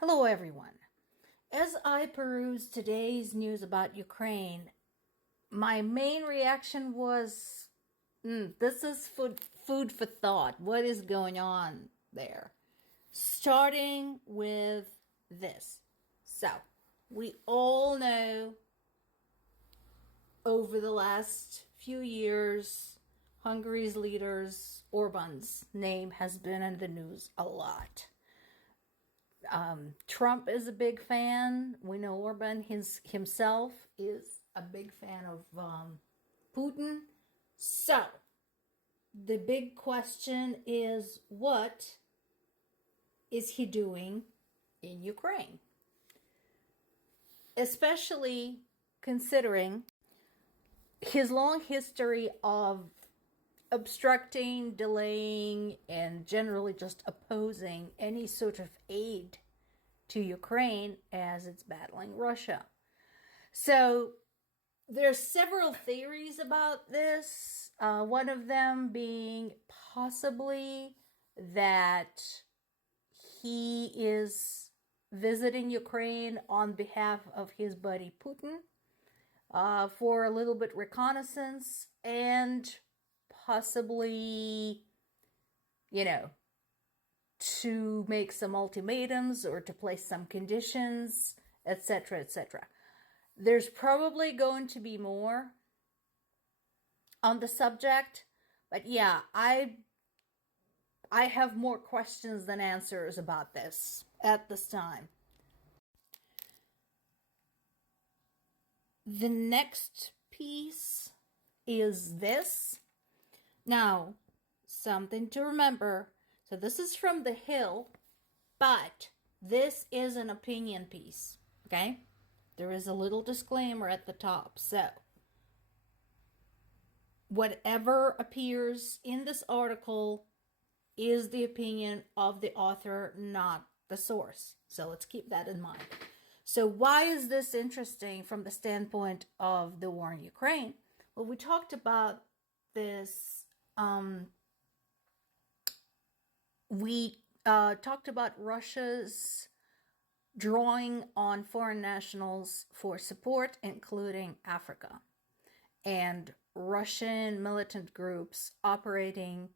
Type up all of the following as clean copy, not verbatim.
Hello, everyone. As I peruse today's news about Ukraine, my main reaction was, this is food for thought. What is going on there? Starting with this. So, we all know over the last few years, Hungary's leader's Orban's name has been in the news a lot. Trump is a big fan. We know Orban himself is a big fan of Putin. So, the big question is, what is he doing in Ukraine? Especially considering his long history of obstructing, delaying, and generally just opposing any sort of aid to Ukraine as it's battling Russia. So there's several theories about this. One of them being possibly that he is visiting Ukraine on behalf of his buddy Putin for a little bit reconnaissance and possibly, to make some ultimatums or to place some conditions, etc., etc. There's probably going to be more on the subject, but yeah, I have more questions than answers about this at this time. The next piece is this. Now, something to remember. So this is from The Hill, but this is an opinion piece, okay? There is a little disclaimer at the top. So, whatever appears in this article is the opinion of the author, not the source. So let's keep that in mind. So why is this interesting from the standpoint of the war in Ukraine? Well, we talked about this. We talked about Russia's drawing on foreign nationals for support, including Africa, and Russian militant groups operating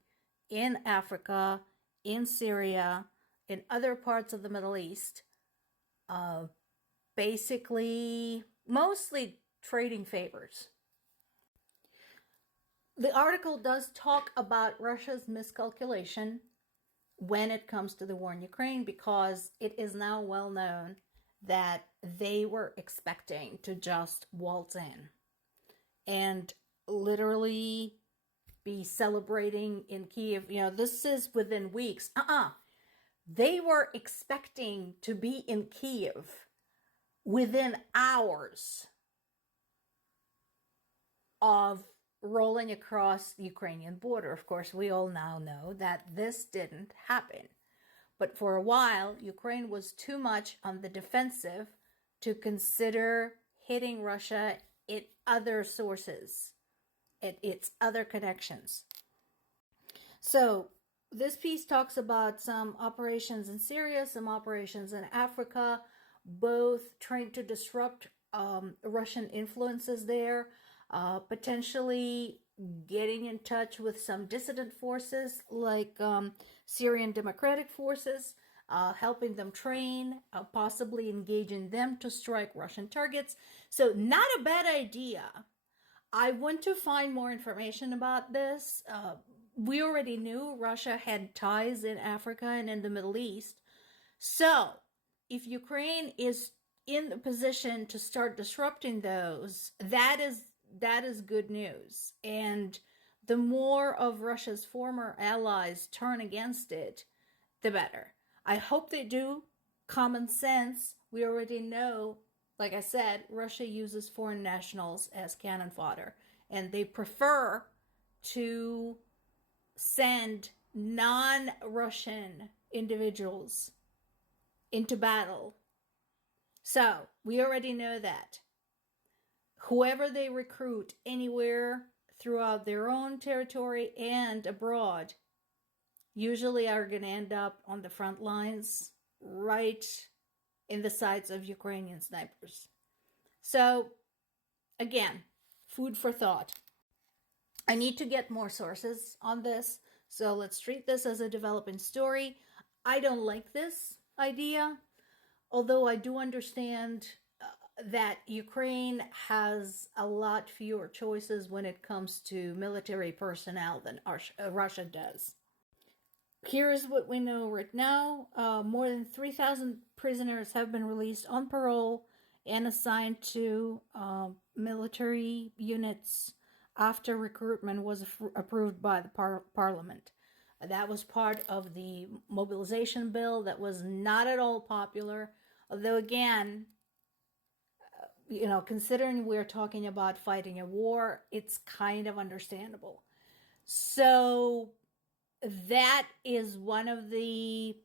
in Africa, in Syria, in other parts of the Middle East, basically mostly trading favors. The article does talk about Russia's miscalculation when it comes to the war in Ukraine, because it is now well known that they were expecting to just waltz in and literally be celebrating in Kiev. This is within weeks. They were expecting to be in Kiev within hours of rolling across the Ukrainian border. Of course, we all now know that this didn't happen. But for a while, Ukraine was too much on the defensive to consider hitting Russia in other sources, at its other connections. So this piece talks about some operations in Syria, some operations in Africa, both trying to disrupt Russian influences there, potentially getting in touch with some dissident forces like Syrian Democratic Forces, helping them train, possibly engaging them to strike Russian targets. So not a bad idea. I want to find more information about this. We already knew Russia had ties in Africa and in the Middle East. So if Ukraine is in the position to start disrupting those, that is good news. And the more of Russia's former allies turn against it, the better. I hope they do. Common sense, we already know, like I said, Russia uses foreign nationals as cannon fodder, and they prefer to send non-Russian individuals into battle. So we already know that. Whoever they recruit anywhere throughout their own territory and abroad usually are going to end up on the front lines, right in the sights of Ukrainian snipers. So, again, food for thought. I need to get more sources on this, so let's treat this as a developing story. I don't like this idea, although I do understand that Ukraine has a lot fewer choices when it comes to military personnel than Russia does. Here's what we know right now. More than 3,000 prisoners have been released on parole and assigned to military units after recruitment was approved by the parliament. That was part of the mobilization bill that was not at all popular, although again, considering we're talking about fighting a war, it's kind of understandable. So that is one of the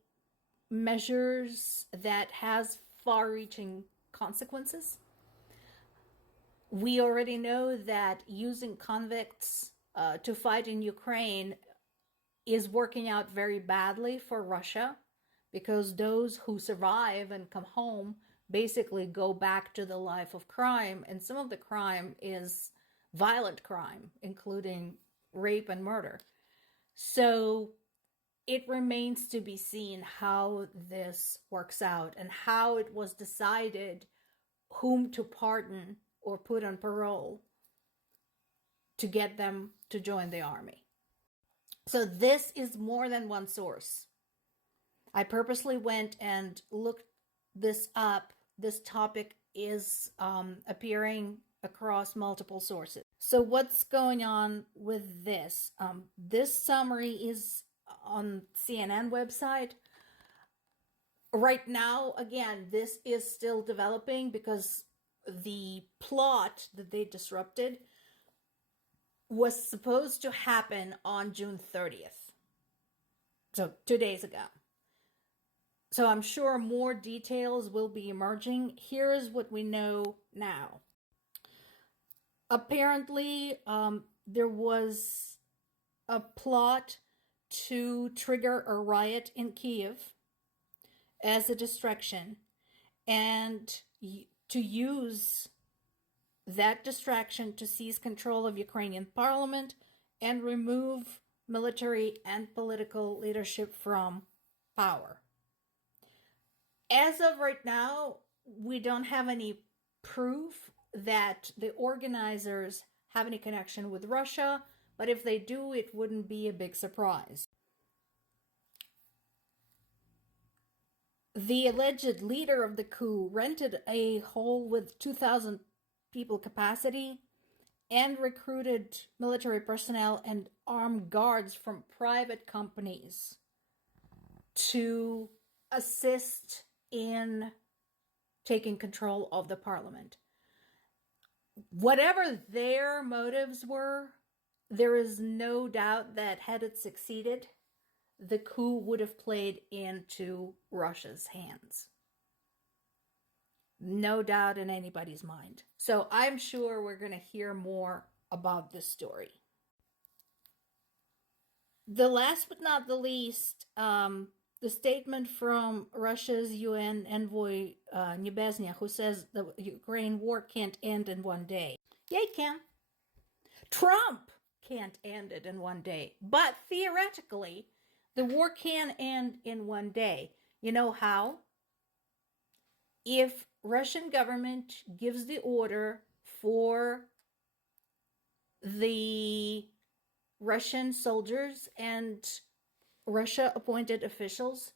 measures that has far-reaching consequences. We already know that using convicts to fight in Ukraine is working out very badly for Russia, because those who survive and come home basically go back to the life of crime, and some of the crime is violent crime, including rape and murder. So it remains to be seen how this works out and how it was decided whom to pardon or put on parole to get them to join the army. So this is more than one source. I purposely went and looked this up. This topic is appearing across multiple sources. So what's going on with this? This summary is on CNN website. Right now, again, this is still developing because the plot that they disrupted was supposed to happen on June 30th. So 2 days ago. So I'm sure more details will be emerging. Here's what we know now. Apparently, there was a plot to trigger a riot in Kiev as a distraction, and to use that distraction to seize control of Ukrainian parliament and remove military and political leadership from power. As of right now, we don't have any proof that the organizers have any connection with Russia, but if they do, it wouldn't be a big surprise. The alleged leader of the coup rented a hall with 2,000 people capacity and recruited military personnel and armed guards from private companies to assist in taking control of the parliament. Whatever their motives were, there is no doubt that had it succeeded, the coup would have played into Russia's hands. No doubt in anybody's mind. So I'm sure we're going to hear more about this story. The last but not the least, the statement from Russia's UN envoy Nebezhny, who says the Ukraine war can't end in one day. Yeah, it can. Trump can't end it in one day. But theoretically, the war can end in one day. You know how? If Russian government gives the order for the Russian soldiers and Russia appointed officials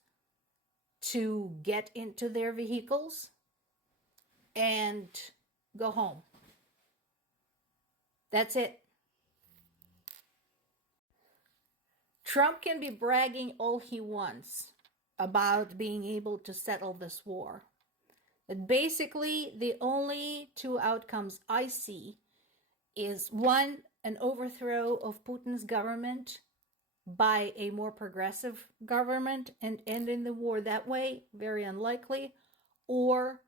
to get into their vehicles and go home. That's it. Trump can be bragging all he wants about being able to settle this war. But basically, the only two outcomes I see is one, an overthrow of Putin's government by a more progressive government and ending the war that way, very unlikely, or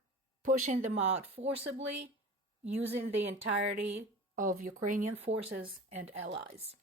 pushing them out forcibly using the entirety of Ukrainian forces and allies.